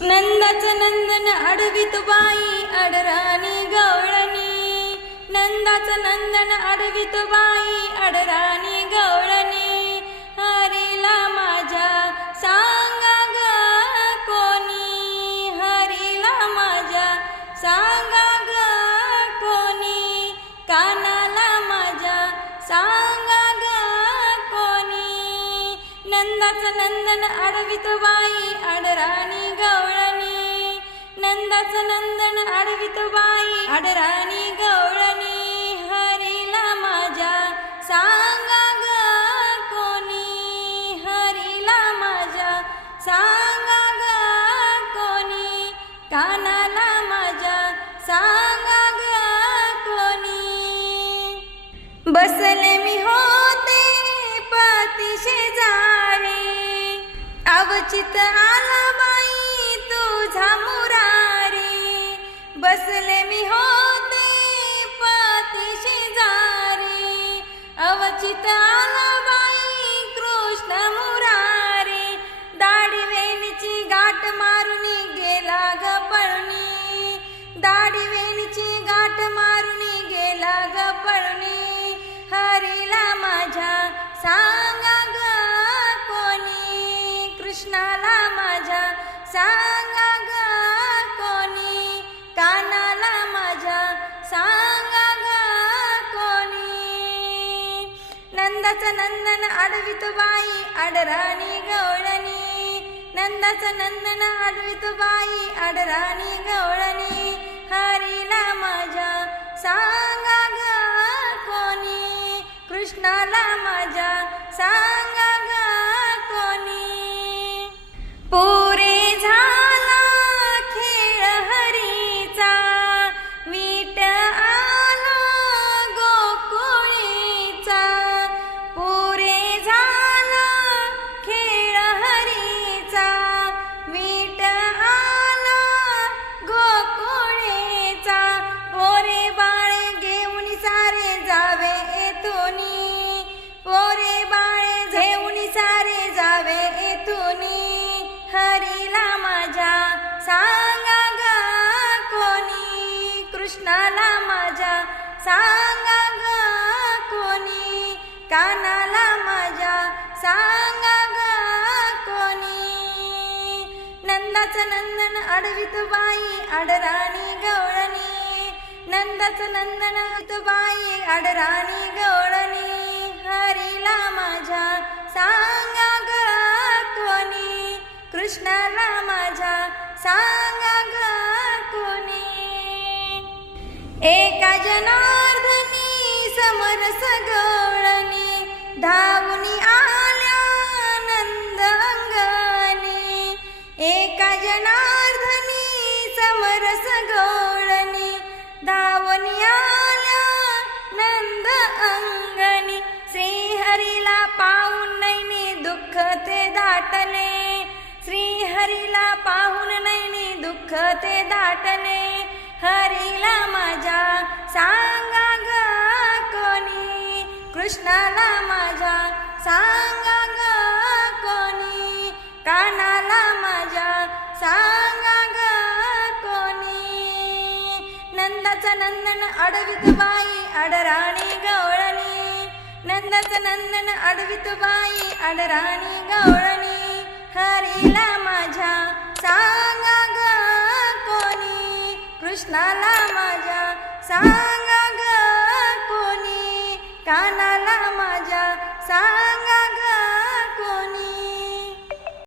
नंदाच नंदन अडवित बाई अडराणी गवळणी. नंदाच नंदन अडवित बाई नंदाचं नंदन आडवित बाई अडराणी गवळणी. नंदाचं नंदन आडवित बाई अडराणी गवळणी. हरीला माझ्या सांगा ग कोणी. हरीला माझ्या सांगा ग कोणी. कानाला माझ्या सांगा ग कोणी. बसले मी होते पाती जा अवचित आला बाई तुझा मुरारी. बसले मी होते पाती शेजारी अवचित आला नंदाचं नंदन अडवित बाई अडराणी गवळणी. नंदाचं नंदन अडवित बाई अडराणी गवळणी. हरीला माझ्या सांगा ग कोणी. कृष्णाला माझ्या सांगा ग कोणी. पुरे सांगा ग कोणी? कानाला माझ्या सांगा ग कोणी? नंदाचं नंदन अडवित बाई अडराणी गवळणी. नंदाचं नंदन अडवित बाई अडराणी गवळणी. हरीला माझ्या सांगा ग कोणी? कृष्णाला एका जनार्दनी समरस गवळणी धावणी आल्या नंद अंगणी. एका जनार्दनी समरस गवळणी धावणी आल्या नंद अंगणी. श्रीहरीला पाहून नैनी दुःख ते दाटले श्रीहरीला पाहून नैनी दुःख ते दाटले हरी कृष्णाला माझ्या सांगा ग कोणी? कानाला माझ्या सांगा ग कोणी? नंदाचं नंदन अडवित बाई अडराणी गवळणी. नंदाचा नंदन अडवित बाई अडराणी गवळणी. हरीला माझ्या सांगा ग कोणी? कृष्णाला माझ्या सांगा